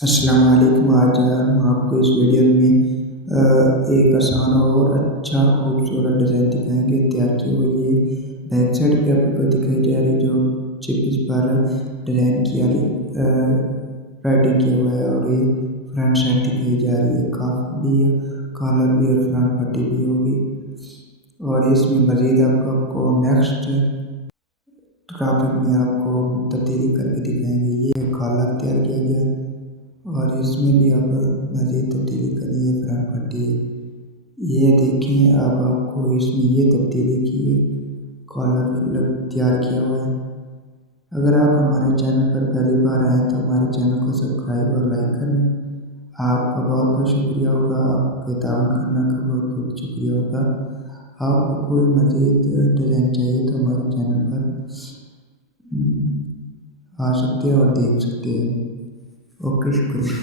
अस्सलाम वालेकुम। आज हम आपको इस वीडियो में एक आसान और अच्छा खूबसूरत डिज़ाइन दिखाएंगे तैयार की हुई है। बैक साइड पे आपको दिखाई जा रही जो चिप्स पर डिज़ाइन किया राइटिंग किया हुआ है और ये फ्रंट साइड दिखाई जा रही है। काफ भी है, कॉलर भी और फ्रंट पट्टी भी होगी। और इसमें मज़ीद आपको नेक्स्ट ग्राफिक में आपको तब्दीली करके दिखाएंगे। ये कॉलर तैयार किया गया और इसमें भी अब मज़ीद तब्दीली करनी है। फ्रंट पट्टी ये देखें, अब आपको इसमें ये तब्दीली की है, कॉलर तैयार किया हुआ है। अगर आप हमारे चैनल पर पहली बार आए तो हमारे चैनल को सब्सक्राइब और लाइक कर लें। आपका बहुत बहुत शुक्रिया होगा, आपके ताउन करने का बहुत बहुत शुक्रिया होगा। आपको कोई मज़ीद डिज़ाइन चाहिए तो हमारे चैनल पर आ सकते हैं और देख सकते हैं। ओके, शुक्रिया।